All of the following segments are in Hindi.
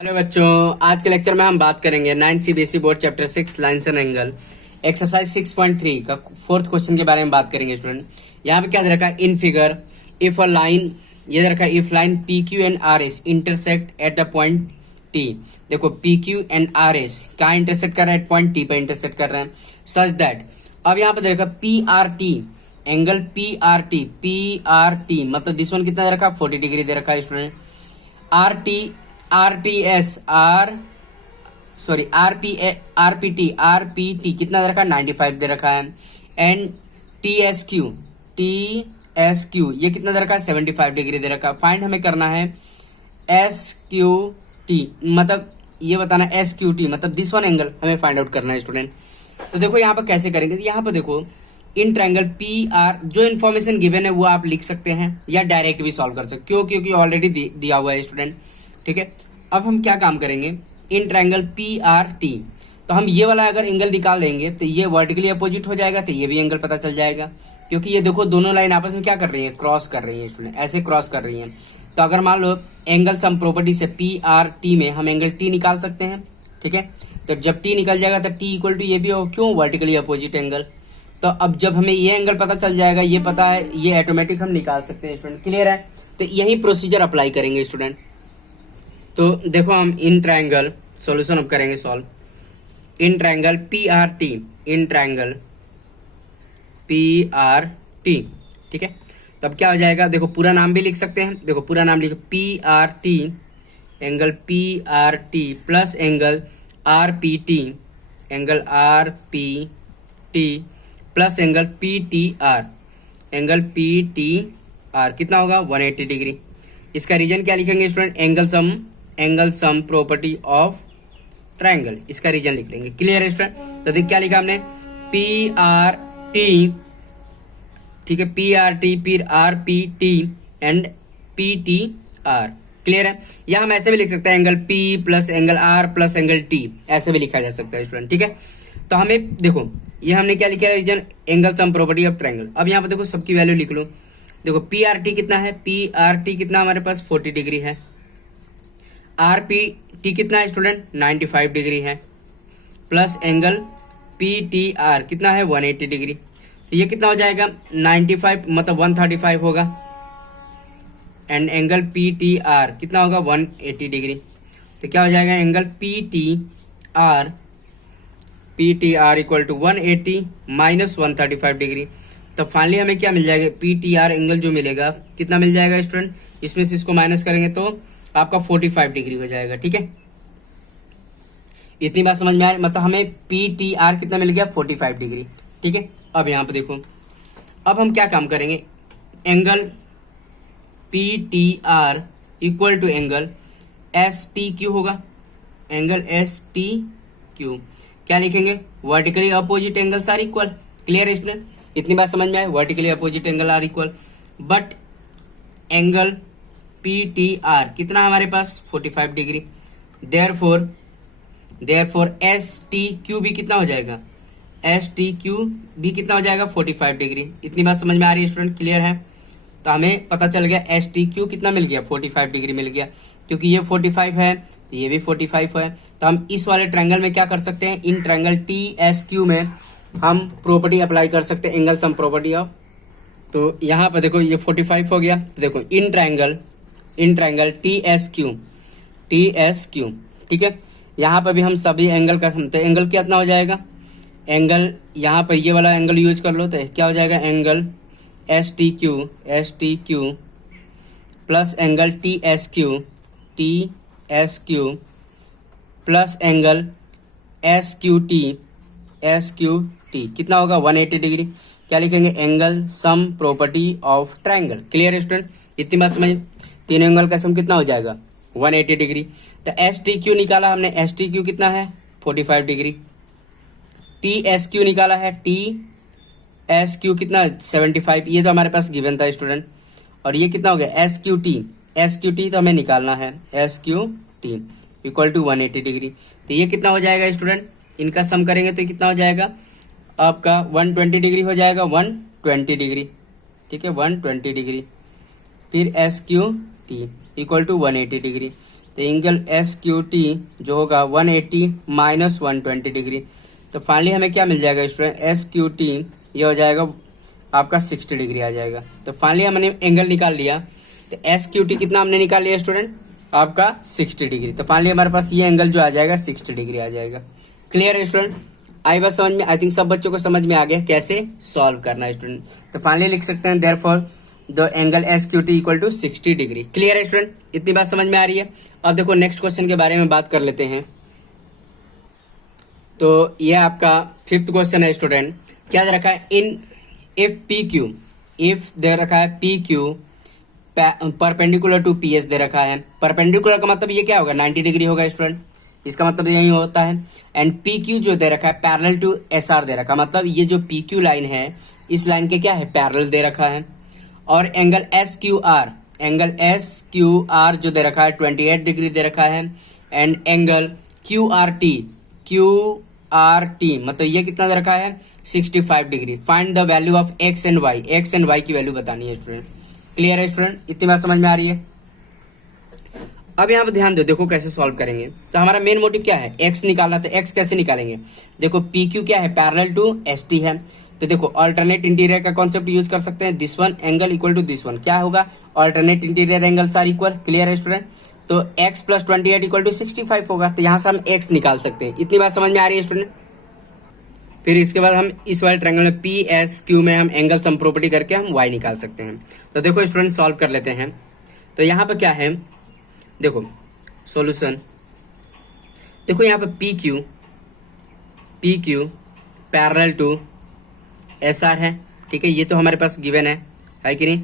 हेलो बच्चों, आज के लेक्चर में हम बात करेंगे 9 CBSE board chapter 6 lines and angle exercise 6.3 का फोर्थ क्वेश्चन के बारे में बात करेंगे स्टूडेंट। यहाँ पे क्या दे रखा है in figure, if a line, ये दे रखा है if line P Q and R S intersect at the point T. देखो P Q and R S कहाँ इंटरसेक्ट कर रहा है? पॉइंट टी पे इंटरसेक्ट कर रहे हैं। सच दैट, अब यहाँ पे दे रखा है P R T angle, P R T मतलब दिस वन कितना दे रखा है? 40 डिग्री दे रखा है स्टूडेंट। आरपीटी कितना दे रखा है? 95 दे रखा है। एंड टी एस क्यू ये कितना दे रखा है? 75 डिग्री दे रखा है। फाइंड हमें करना है एस क्यू टी, मतलब ये बताना एस क्यू टी मतलब दिस वन एंगल हमें फाइंड आउट करना है स्टूडेंट। तो देखो यहाँ पर कैसे करेंगे, तो यहाँ पर देखो इन ट्रायंगल पी आर, जो इन्फॉर्मेशन गिवन है वो आप लिख सकते हैं या डायरेक्ट भी सॉल्व कर सकते, क्यों? क्योंकि ऑलरेडी दिया हुआ है स्टूडेंट। ठीक है, अब हम क्या काम करेंगे, इन ट्रायंगल पी आर टी, तो हम ये वाला अगर एंगल निकाल लेंगे तो ये वर्टिकली अपोजिट हो जाएगा, तो ये भी एंगल पता चल जाएगा। क्योंकि ये देखो दोनों लाइन आपस में क्या कर रही है? क्रॉस कर रही है स्टूडेंट, ऐसे क्रॉस कर रही है। तो अगर मान लो एंगल सम प्रॉपर्टी से पी आर टी में हम एंगल टी निकाल सकते हैं। ठीक है, तो जब टी निकल जाएगा तो टी इक्वल टू ये भी हो, क्यों? Vertically opposite angle. तो अब जब हमें ये एंगल पता चल जाएगा, ये पता है, ये ऑटोमेटिक हम निकाल सकते हैं स्टूडेंट। क्लियर है? तो यही प्रोसीजर अप्लाई करेंगे स्टूडेंट। तो देखो हम इन ट्रायंगल सॉल्यूशन अब करेंगे solve in triangle P R T, in triangle P R T. ठीक है, तब क्या हो जाएगा, देखो पूरा नाम भी लिख सकते हैं। देखो पूरा नाम लिखो P R T, angle P R T plus angle are P T, angle are P T plus angle P T are, angle P T R कितना होगा? 180 डिग्री। इसका रीजन क्या लिखेंगे student? Angle sum property of triangle, इसका रीजन लिख लेंगे। क्लियर है स्टूडेंट? तो देख क्या लिखा हमने, पी आर टी, ठीक है, पी आर टी फिर R P T and P T R. Clear है? या हम ऐसे भी लिख सकते हैं angle P plus angle R plus angle T, ऐसे भी लिखा जा सकता है स्टूडेंट। ठीक है, तो हमें देखो ये हमने क्या लिखा है reason, angle sum property of triangle. अब यहाँ पर देखो सबकी वैल्यू लिख लो। देखो पी आर टी कितना है? पी आर टी कितना हमारे पास? 40 डिग्री है। आर पी टी कितना है स्टूडेंट? 95 डिग्री है। Plus angle P T R कितना है? 180 डिग्री। तो ये कितना हो जाएगा? 95 मतलब 135 होगा। And angle P T R कितना होगा? 180 डिग्री। तो क्या हो जाएगा, angle P T R equal to 180 minus 135 degree. तो फाइनली हमें क्या मिल जाएगा? पी टी आर एंगल जो मिलेगा कितना मिल जाएगा स्टूडेंट? इसमें से इसको माइनस करेंगे तो आपका 45 डिग्री हो जाएगा। ठीक है, इतनी बात समझ में आ रही? मतलब हमें पी टी आर कितना मिल गया? 45 डिग्री। ठीक है, अब यहाँ पे देखो, अब हम क्या काम करेंगे, angle P T R equal to angle S T Q होगा। एंगल एस टी क्यू क्या लिखेंगे? Vertically opposite angles are equal. Clear है स्टूडेंट? इतनी बात समझ में आए? Vertically opposite angle are equal, but angle P T R कितना हमारे पास? 45 degree. Therefore S T Q भी कितना हो जाएगा? एस टी क्यू भी कितना हो जाएगा? 45 डिग्री। इतनी बात समझ में आ रही है स्टूडेंट? क्लियर है? तो हमें पता चल गया एस टी क्यू कितना मिल गया? 45 डिग्री मिल गया। क्योंकि ये 45 है तो ये भी 45 है, तो हम इस वाले ट्रायंगल में क्या कर सकते हैं, in triangle T S Q में हम प्रॉपर्टी अप्लाई कर सकते हैं, एंगल सम प्रॉपर्टी ऑफ। तो यहाँ पर देखो ये 45 हो गया। तो देखो in triangle T S Q, ठीक है, यहाँ पर भी हम सभी एंगल का, तो एंगल कितना हो जाएगा, एंगल यहाँ पर ये वाला एंगल यूज कर लो तो क्या हो जाएगा, angle S T Q plus angle T S Q plus angle S Q T कितना होगा? 180 डिग्री। क्या लिखेंगे? Angle sum property of triangle. Clear student? इतनी बात समझ? तीनों एंगल का सम कितना हो जाएगा? 180 डिग्री। तो एस टी क्यू निकाला हमने, एस टी क्यू कितना है? 45 डिग्री। टी एस क्यू निकाला है, टी एस क्यू कितना? 75। ये तो हमारे पास गिवन था स्टूडेंट। और ये कितना हो गया? एस क्यू टी तो हमें निकालना है, S Q T equal to 180 degree. तो ये कितना हो जाएगा स्टूडेंट? इनका सम करेंगे तो कितना हो जाएगा आपका? 120 डिग्री हो जाएगा, 120 डिग्री। ठीक है, 120 डिग्री। फिर S Q T equal to 180 degree. तो एंगल एस क्यू टी जो होगा 180 माइनस 120 डिग्री। तो फाइनली हमें क्या मिल जाएगा स्टूडेंट, एस क्यू टी ये हो जाएगा आपका 60 डिग्री आ जाएगा। तो फाइनली हमने एंगल निकाल लिया। तो एस क्यू टी कितना हमने निकाल लिया स्टूडेंट, आपका 60 डिग्री। तो फाइनली हमारे पास ये एंगल जो आ जाएगा 60 डिग्री आ जाएगा। क्लियर है स्टूडेंट, आई बात समझ में? आई थिंक सब बच्चों को समझ में आ गया कैसे सॉल्व करना है स्टूडेंट। तो फाइनली लिख सकते हैं therefore the angle S Q T equal to 60 degree. Clear है स्टूडेंट, इतनी बात समझ में आ रही है? अब देखो नेक्स्ट क्वेश्चन के बारे में बात कर लेते हैं। तो ये आपका 5th क्वेश्चन है स्टूडेंट। क्या दे रखा है, in if P Q, if दे रखा है P Q perpendicular to P S दे रखा है। परपेंडिकुलर का मतलब ये क्या होगा, 90 डिग्री होगा स्टूडेंट, इसका मतलब यही होता है। एंड पी क्यू जो दे रखा है पैरेलल टू एस आर दे रखा है, मतलब ये जो पी क्यू लाइन है इस लाइन के क्या है, पैरेलल दे रखा है। और angle S Q R, angle S Q R जो दे रखा है 28 डिग्री दे रखा है। And angle Q R T, Q R T मतलब ये कितना दे रखा है, 65 degree. Find the value of X and Y, X and Y की वैल्यू बतानी है स्टूडेंट। क्लियर है स्टूडेंट, इतनी बात समझ में आ रही है? अब यहाँ पे ध्यान दो, देखो कैसे सॉल्व करेंगे। तो हमारा मेन मोटिव क्या है, एक्स निकालना। तो एक्स कैसे निकालेंगे, देखो पी क्यू क्या है, पैरेलल टू एस टी है। तो देखो अल्टरनेट इंटीरियर का कॉन्सेप्ट यूज कर सकते हैं। This one angle equal to this one, क्या होगा, alternate interior angles are equal. Clear है स्टूडेंट, तो x प्लस 28 इक्वल टू 65 होगा। तो यहाँ से हम x निकाल सकते हैं। इतनी बात समझ में आ रही है स्टूडेंट? फिर इसके बाद हम इस वाले ट्रायंगल में पी एस क्यू में हम एंगल सम प्रॉपर्टी करके हम y निकाल सकते हैं। तो देखो स्टूडेंट सॉल्व कर लेते हैं। तो यहाँ पे क्या है, देखो सॉल्यूशन, देखो यहाँ पे P Q parallel to S R है, ठीक है, ये तो हमारे पास गिवन है कि नहीं,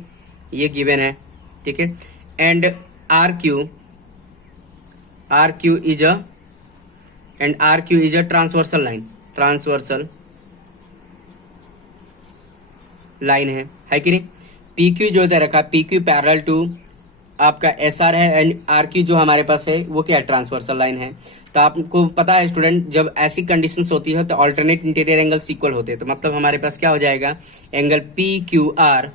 ये गिवन है, ठीक है। And R Q is a transversal line है कि नहीं। पी क्यू जो दे रखा है, पी क्यू पैरेलल टू आपका एस आर है। एंड आर क्यू जो हमारे पास है वो क्या है, ट्रांसवर्सल लाइन है। तो आपको पता है स्टूडेंट, जब ऐसी कंडीशंस होती है तो अल्टरनेट इंटीरियर एंगल्स इक्वल होते हैं। तो मतलब हमारे पास क्या हो जाएगा, angle P Q R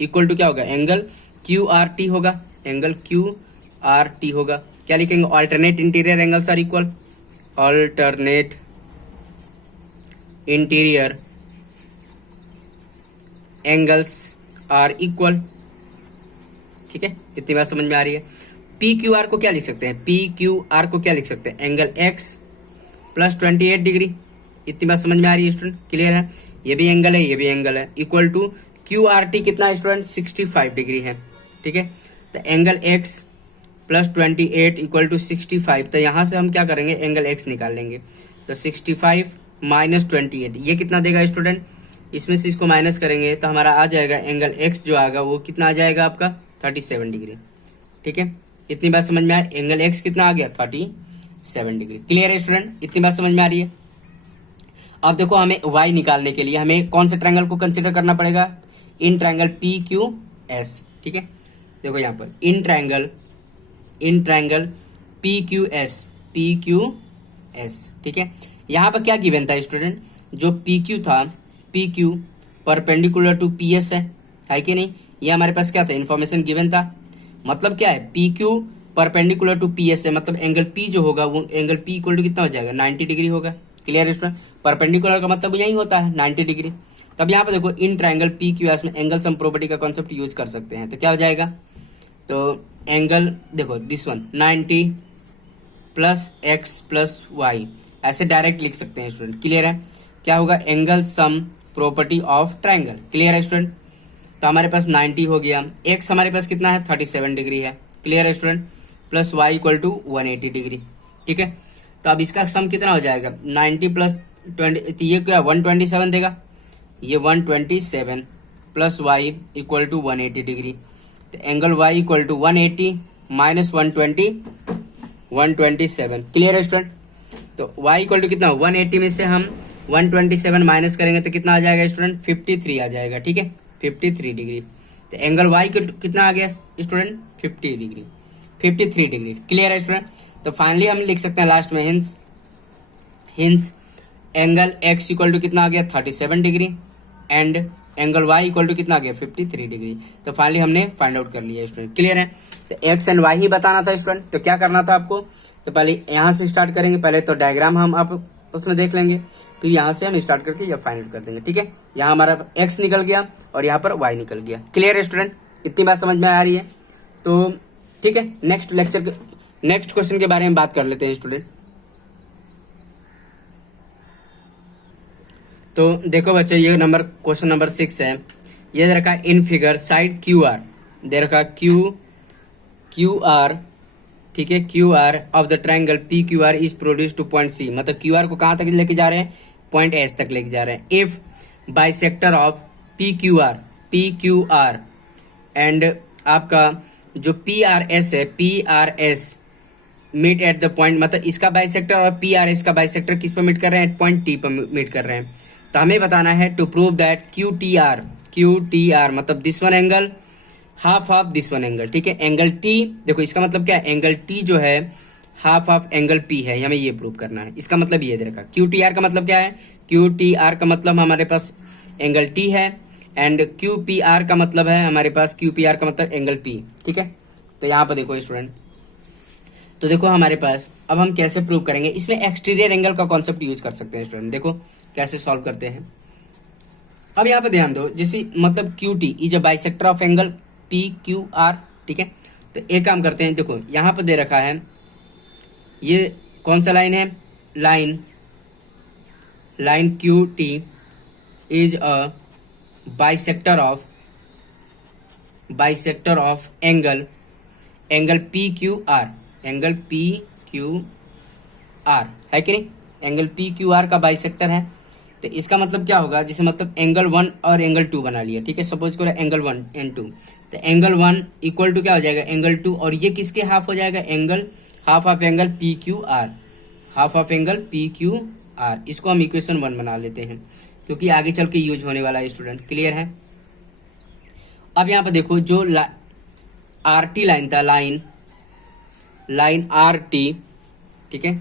equal to क्या होगा, एंगल क्यू आर टी होगा, एंगल क्यू आर टी होगा। क्या लिखेंगे, alternate interior angles are equal, alternate interior angles are equal, ठीक है। इतनी बात समझ में आ रही है? पी क्यू आर को क्या लिख सकते हैं, पी क्यू आर को क्या लिख सकते हैं, एंगल एक्स प्लस 28 डिग्री। इतनी बात समझ में आ रही है स्टूडेंट? क्लियर है, ये भी एंगल है, ये भी एंगल है, equal to Q R T कितना है स्टूडेंट, 65 डिग्री है, ठीक है। तो angle X plus 28 equal to 65। तो यहाँ से हम क्या करेंगे, एंगल एक्स निकाल लेंगे। तो 65 माइनस 28 ये कितना देगा स्टूडेंट, इसमें से इसको माइनस करेंगे तो हमारा आ जाएगा एंगल एक्स जो आएगा वो कितना आ जाएगा आपका 37 डिग्री, ठीक है। इतनी बात समझ में आ, एंगल एक्स कितना आ गया, 37 डिग्री। क्लियर है स्टूडेंट, इतनी बात समझ में आ रही है? अब देखो हमें y निकालने के लिए हमें कौन से ट्रायंगल को कंसीडर करना पड़ेगा, in triangle P Q S, ठीक है। देखो यहाँ पर in triangle P Q S, ठीक है। यहाँ पर क्या गिवन था स्टूडेंट, जो पी क्यू था, P Q perpendicular to P S है कि नहीं, ये हमारे पास क्या था, इन्फॉर्मेशन गिवन था। मतलब क्या है, P Q perpendicular to P S है, मतलब एंगल पी जो होगा वो एंगल पी इक्वल टू कितना हो जाएगा, 90 डिग्री होगा। क्लियर स्टूडेंट, परपेंडिकुलर का मतलब यही होता है 90 डिग्री। तब यहाँ पे देखो इन ट्रायंगल पी क्यू एस में एंगल सम प्रॉपर्टी का कॉन्सेप्ट यूज कर सकते हैं। तो क्या हो जाएगा, तो एंगल देखो this one 90 plus X plus Y, ऐसे डायरेक्ट लिख सकते हैं स्टूडेंट। क्लियर है, क्या होगा, angle sum property of triangle. Clear है स्टूडेंट, तो हमारे पास 90 हो गया, एक्स हमारे पास कितना है 37 डिग्री है। क्लियर है student, plus Y equal to 180 degree, ठीक है। तो अब इसका सम कितना हो जाएगा, 90 प्लस 20, ये क्या 127 देगा, ये 127 plus Y equal to 180 degree. तो angle Y equal to 180 minus 127। Clear है स्टूडेंट, तो वाई इक्वल टू कितना, 180 में से हम 127 माइनस करेंगे तो कितना आ जाएगा स्टूडेंट, 53 आ जाएगा, ठीक है, 53 डिग्री। तो एंगल वाई कितना आ गया स्टूडेंट, 53 डिग्री। क्लियर है स्टूडेंट, तो फाइनली हम लिख सकते हैं लास्ट में hence angle X equal to कितना आ गया 37 degree and angle Y equal to कितना आ गया 53 डिग्री। तो फाइनली हमने फाइंड आउट कर लिया स्टूडेंट, क्लियर है। तो एक्स एंड वाई ही बताना था स्टूडेंट, तो क्या करना था आपको, तो पहले यहाँ से स्टार्ट करेंगे, पहले तो डायग्राम हम आप उसमें देख लेंगे, फिर यहाँ से हम स्टार्ट करके ये फाइंड आउट कर देंगे, ठीक है। यहाँ हमारा एक्स निकल गया और यहाँ पर वाई निकल गया, क्लियर है स्टूडेंट, इतनी बात समझ में आ रही है। तो ठीक है, नेक्स्ट लेक्चर के नेक्स्ट क्वेश्चन के बारे में बात कर लेते हैं स्टूडेंट। तो देखो बच्चे, ये क्वेश्चन नंबर 6 है। ये दे रखा in figure side Q R, दे रखा क्यू आर, ठीक है, Q R of the triangle P Q R is produce to point C, मतलब क्यू आर को कहाँ तक लेके जा रहे हैं, पॉइंट एस तक लेके जा रहे हैं। If bisector of P Q R and आपका जो पी आर एस है, P R S meet at the point, मतलब इसका बाइसेक्टर और पी आर एस का बाइसेक्टर किस पर मीट कर रहे हैं, पॉइंट टी पर मीट कर रहे हैं। तो हमें बताना है to prove that Q T R मतलब this one angle half of this one angle, ठीक है। एंगल टी, देखो इसका मतलब क्या है, एंगल टी जो है हाफ ऑफ एंगल पी है, हमें ये प्रूव करना है। इसका मतलब ये दे रखा क्यू टी आर का मतलब क्या है, क्यू टी आर का मतलब हमारे पास एंगल टी है, एंड क्यू पी आर का मतलब है हमारे पास, क्यू पी आर का मतलब एंगल पी, ठीक है। तो यहाँ पर देखो स्टूडेंट, तो देखो हमारे पास अब हम कैसे प्रूव करेंगे, इसमें एक्सटीरियर एंगल का कॉन्सेप्ट यूज कर सकते हैं स्टूडेंट। देखो कैसे सॉल्व करते हैं। अब यहाँ पे ध्यान दो, जैसे मतलब Q T is a bisector of angle P Q R, ठीक है। तो एक काम करते हैं, देखो यहाँ पे दे रखा है, ये कौन सा लाइन है, line Q T is a bisector of angle P Q R, angle P Q are है कि नहीं, एंगल पी क्यू आर का बाइसेक्टर है। तो इसका मतलब क्या होगा, जैसे मतलब एंगल 1 और एंगल 2 बना लिया, ठीक है। सपोज करो एंगल 1 एंड 2, तो एंगल 1 इक्वल टू क्या हो जाएगा, एंगल 2, और ये किसके हाफ हो जाएगा, angle half of angle P Q are, half of angle P Q are. इसको हम इक्वेशन 1 बना लेते हैं, क्योंकि आगे चल के यूज होने वाला है स्टूडेंट, क्लियर है। अब यहाँ पे देखो, जो आर टी लाइन था, लाइन आर टी, ठीक है,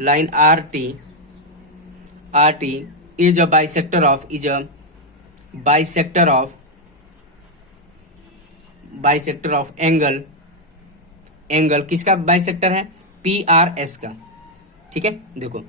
line R T is a bisector of angle किसका बाइसेक्टर है, पी आर एस का, ठीक है। देखो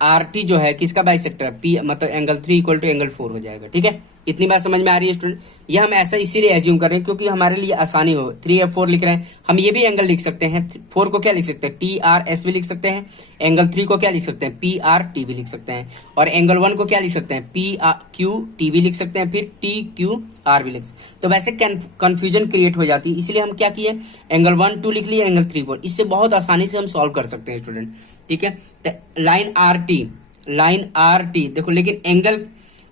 आर टी जो है किसका बाइसेक्टर है, पी मतलब एंगल 3 इक्वल टू एंगल 4 हो जाएगा, ठीक है। इतनी बात समझ में आ रही है स्टूडेंट। ये हम ऐसा इसीलिए एज्यूम कर रहे हैं क्योंकि हमारे लिए आसानी हो, 3 या 4 लिख रहे हैं, हम ये भी एंगल लिख सकते हैं, 4 को क्या लिख सकते हैं, टी आर एस भी लिख सकते हैं, एंगल 3 को क्या लिख सकते हैं, पी आर टी भी लिख सकते हैं, और एंगल 1 को क्या लिख सकते हैं, पी क्यू टी भी लिख सकते हैं, फिर टी क्यू आर भी लिख सकते हैं। तो वैसे कंफ्यूजन क्रिएट हो जाती है, इसलिए हम क्या किए, एंगल 1 2 लिख लिए, एंगल 3 4, इससे बहुत आसानी से हम सॉल्व कर सकते हैं स्टूडेंट, ठीक है। तो लाइन आर टी देखो, लेकिन एंगल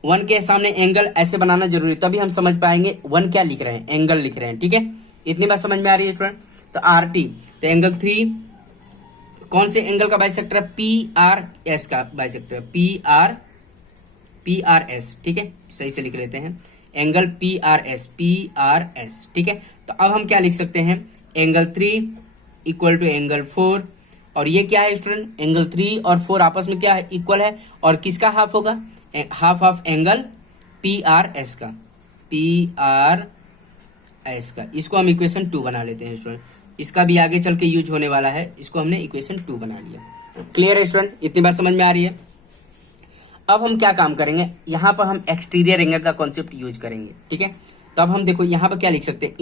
1 के सामने एंगल ऐसे बनाना जरूरी, तभी हम समझ पाएंगे 1 क्या लिख रहे हैं, एंगल लिख रहे हैं, ठीक है। इतनी बात समझ में आ रही है स्टूडेंट। तो आर टी, तो एंगल 3 कौन से एंगल का बाइसेक्टर है, पी आर एस का बाइसेक्टर, पी आर एस, ठीक है, सही से लिख लेते हैं, एंगल पी आर एस, ठीक है। तो अब हम क्या लिख सकते हैं, एंगल 3 इक्वल टू एंगल 4, और ये क्या है स्टूडेंट, एंगल 3 और 4 आपस में क्या है, इक्वल है, और किसका हाफ होगा, half of angle P R S का, इसको हम इक्वेशन 2 बना लेते हैं स्टूडेंट। इसका भी आगे चल के यूज होने वाला है, इसको हमने इक्वेशन 2 बना लिया, क्लियर है स्टूडेंट, इतनी बात समझ में आ रही है। अब हम क्या काम करेंगे, यहाँ पर हम एक्सटीरियर एंगल का कॉन्सेप्ट यूज करेंगे, ठीक है। तो अब हम देखो यहाँ पर क्या लिख सकते हैं,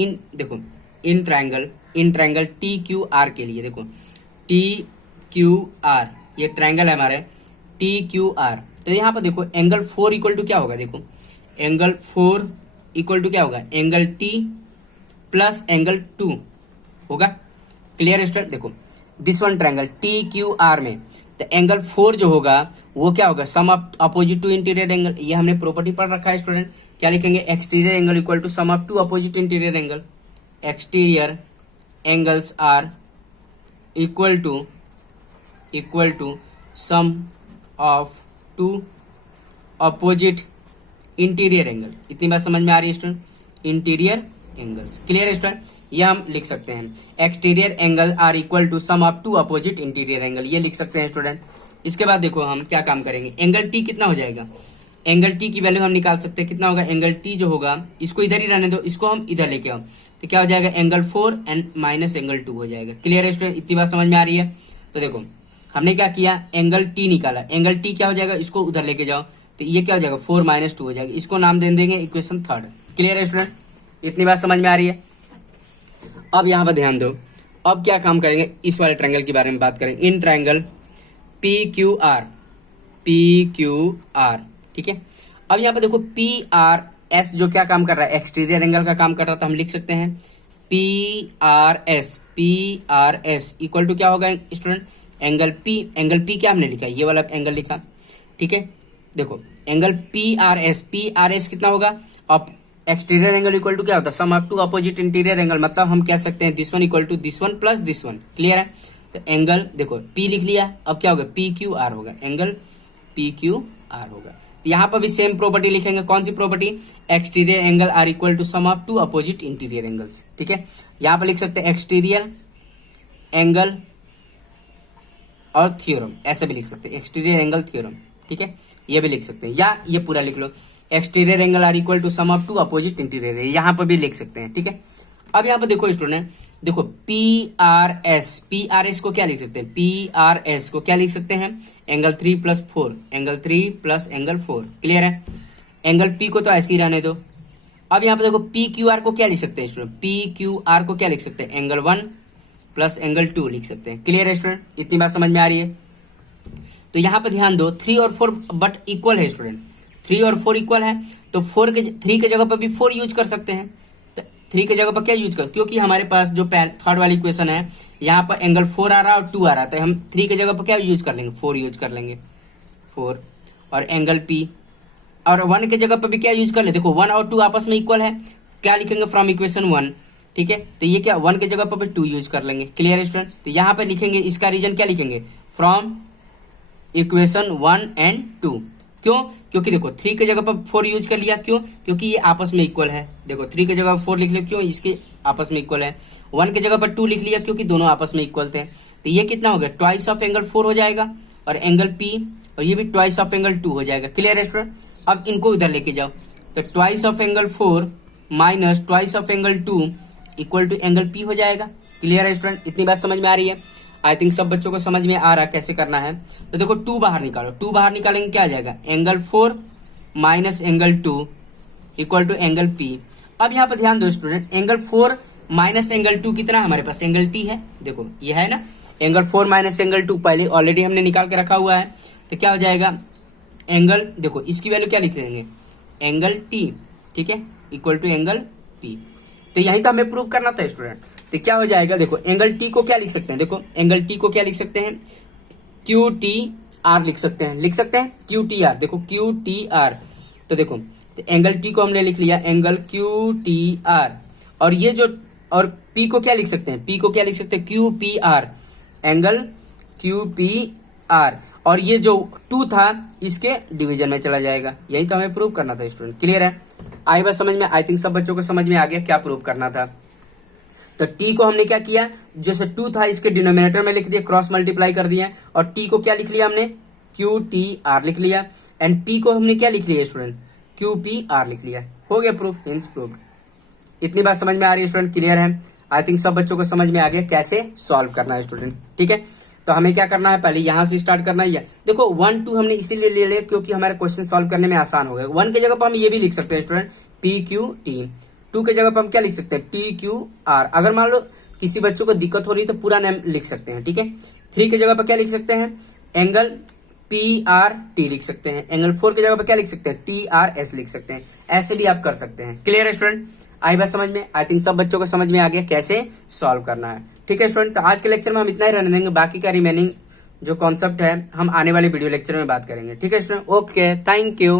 in triangle T Q are के लिए, देखो टी क्यू आर, ये ट्राइंगल है हमारे टी क्यू आर। तो यहाँ पर देखो एंगल 4 इक्वल टू क्या होगा, देखो एंगल 4 इक्वल टू क्या होगा, एंगल टी प्लस एंगल 2 होगा, क्लियर स्टूडेंट। देखो this one triangle T Q R में, तो एंगल 4 जो होगा वो क्या होगा, sum of opposite to interior angle, ये हमने प्रॉपर्टी पढ़ रखा है स्टूडेंट। क्या लिखेंगे, exterior angle equal to sum of 2 opposite interior angle, exterior angles are equal to sum of 2 opposite interior angle. इतनी बात समझ में आ रही है स्टूडेंट, इंटीरियर एंगल्स, क्लियर है स्टूडेंट। ये हम लिख सकते हैं, exterior angle are equal to sum of 2 opposite interior angle, ये लिख सकते हैं स्टूडेंट। इसके बाद देखो हम क्या काम करेंगे, एंगल टी कितना हो जाएगा, एंगल टी की वैल्यू हम निकाल सकते हैं, कितना होगा एंगल टी जो होगा, इसको इधर ही रहने दो, इसको हम इधर लेके आओ, तो क्या हो जाएगा एंगल 4 एंड माइनस एंगल 2 हो जाएगा। क्लियर है स्टूडेंट, इतनी बात समझ में आ रही है। तो देखो हमने क्या किया, एंगल टी निकाला, एंगल टी क्या हो जाएगा, इसको उधर लेके जाओ, तो ये क्या हो जाएगा 4 माइनस 2 हो जाएगा, इसको नाम दे देंगे इक्वेशन थर्ड। क्लियर है स्टूडेंट, इतनी बात समझ में आ रही है। अब यहाँ पर ध्यान दो, अब क्या काम करेंगे, इस वाले ट्रायंगल के बारे में बात करेंगे, इन ट्रायंगल पी क्यू आर, ठीक है। अब यहाँ पे देखो पी आर एस जो क्या काम कर रहा है, एक्सटीरियर एंगल का काम कर रहा था, हम लिख सकते हैं P R S equal to क्या होगा स्टूडेंट, एंगल पी क्या हमने लिखा, ये वाला एंगल लिखा, ठीक है। देखो एंगल पी आर एस कितना होगा, अब एक्सटीरियर एंगल इक्वल टू क्या होता है, sum of two opposite interior angle, मतलब हम कह सकते हैं this one equal to this one plus this one. Clear है, तो एंगल देखो P लिख लिया, अब क्या होगा पी क्यू आर होगा, एंगल पी क्यू आर होगा। यहाँ पर भी सेम प्रॉपर्टी लिखेंगे, कौन सी property, exterior angle are equal to sum of two opposite interior angles, ठीक है। यहाँ पर लिख सकते हैं एक्सटीरियर एंगल और थ्योरम, ऐसे भी लिख सकते हैं एक्सटीरियर एंगल थ्योरम, ठीक है, ये भी लिख सकते हैं, या ये पूरा लिख लो exterior angle are equal to sum of two opposite interior, यहाँ पर भी लिख सकते हैं, ठीक है। अब यहाँ पर देखो स्टूडेंट, देखो पी आर एस को क्या लिख सकते हैं, पी आर एस को क्या लिख सकते हैं, angle 3 plus 4, angle 3 plus angle 4। Clear है, एंगल पी को तो ऐसे ही रहने दो। अब यहाँ पे देखो पी क्यू आर को क्या लिख सकते हैं स्टूडेंट, पी क्यू आर को क्या लिख सकते हैं, एंगल 1 प्लस एंगल 2 लिख सकते हैं। क्लियर है स्टूडेंट, इतनी बात समझ में आ रही है। तो यहाँ पे ध्यान दो 3 और 4 बट इक्वल है स्टूडेंट, 3 और 4 इक्वल है, तो 3 के जगह पर भी 4 यूज कर सकते हैं, 3 की जगह पर क्या यूज कर, क्योंकि हमारे पास जो थर्ड वाली इक्वेशन है यहाँ पर एंगल 4 आ रहा है और 2 आ रहा है, तो हम 3 की जगह पर क्या यूज कर लेंगे, 4 यूज कर लेंगे, 4। और एंगल P और 1 की जगह पर भी क्या यूज कर ले, देखो 1 और 2 आपस में इक्वल है, क्या लिखेंगे फ्रॉम इक्वेशन 1, ठीक है, तो ये क्या 1 की जगह पर भी 2 यूज कर लेंगे। क्लियर है स्टूडेंट, तो यहाँ पर लिखेंगे इसका रीजन क्या लिखेंगे, फ्रॉम इक्वेशन 1 एंड 2। क्यों, क्योंकि देखो 3 की जगह पर 4 यूज कर लिया, क्यों, क्योंकि ये आपस में इक्वल है, देखो 3 की जगह 4 लिख लिया, क्यों, इसके आपस में इक्वल है। 1 की जगह पर 2 लिख लिया, क्योंकि दोनों आपस में इक्वल थे, तो ये कितना हो गया, ट्वाइस ऑफ एंगल 4 हो जाएगा, और एंगल P और ये भी ट्वाइस ऑफ एंगल 2 हो जाएगा। क्लियर है स्टूडेंट, अब इनको इधर लेके जाओ, तो twice of angle 4 minus twice of angle 2 equal to angle P हो जाएगा। क्लियर है स्टूडेंट, इतनी बात समझ में आ रही है। आई थिंक सब बच्चों को समझ में आ रहा है कैसे करना है। तो देखो 2 बाहर निकालो, 2 बाहर निकालेंगे क्या आ जाएगा, angle 4 minus angle 2 equal to angle P। अब यहाँ पर ध्यान दो स्टूडेंट, एंगल 4 माइनस एंगल 2 कितना है हमारे पास, एंगल T है, देखो ये है ना, एंगल 4 माइनस एंगल 2 पहले ऑलरेडी हमने निकाल के रखा हुआ है, तो क्या हो जाएगा एंगल, देखो इसकी वैल्यू क्या लिख देंगे, एंगल T, ठीक है, इक्वल टू एंगल P। तो यही तो हमें प्रूव करना था स्टूडेंट, तो क्या हो जाएगा, देखो एंगल T को क्या लिख सकते हैं, देखो एंगल T को क्या लिख सकते हैं, QTR लिख सकते हैं, QTR, देखो QTR, तो देखो तो एंगल T को हमने लिख लिया एंगल QTR, और ये जो और P को क्या लिख सकते हैं, P को क्या लिख सकते हैं, QPR, एंगल QPR, और ये जो 2 था इसके डिवीजन में चला जाएगा, यही तो हमें प्रूव करना था स्टूडेंट। क्लियर है, आई बात समझ में, आई थिंक सब बच्चों को समझ में आ गया क्या प्रूव करना था। तो T को हमने क्या किया, जैसे 2 था इसके डिनोमिनेटर में लिख दिया, क्रॉस मल्टीप्लाई कर दिया, और T को क्या लिख लिया हमने, QTR लिख लिया, एंड P को हमने क्या लिख लिया स्टूडेंट, QPR लिख लिया, हो गया प्रूफ, मींस प्रूफ। इतनी बात समझ में आ रही है स्टूडेंट, क्लियर है। आई थिंक सब बच्चों को समझ में आ गया कैसे सॉल्व करना है स्टूडेंट, ठीक है। तो हमें क्या करना है, पहले यहां से स्टार्ट करना है। देखो 1 2 हमने इसीलिए ले लिया क्योंकि हमारे क्वेश्चन सॉल्व करने में आसान हो गए। 1 की जगह पर हम ये भी लिख सकते हैं स्टूडेंट, PQT, 2 की जगह पर हम क्या लिख सकते हैं, TQR। अगर मान लो किसी बच्चों को दिक्कत हो रही है तो पूरा नाम लिख सकते हैं, ठीक है। 3 की जगह पर क्या लिख सकते हैं, एंगल PRT लिख सकते हैं, एंगल 4 की जगह पर क्या लिख सकते हैं, TRS लिख सकते हैं, ऐसे भी आप कर सकते हैं। क्लियर है स्टूडेंट, आई बात समझ में, आई थिंक सब बच्चों को समझ में आ गया कैसे सॉल्व करना है, ठीक है स्टूडेंट। तो आज के लेक्चर में हम इतना ही रहने देंगे, बाकी का रिमेनिंग जो कॉन्सेप्ट है हम आने वाले वीडियो लेक्चर में बात करेंगे, ठीक है स्टूडेंट। Okay, thank you.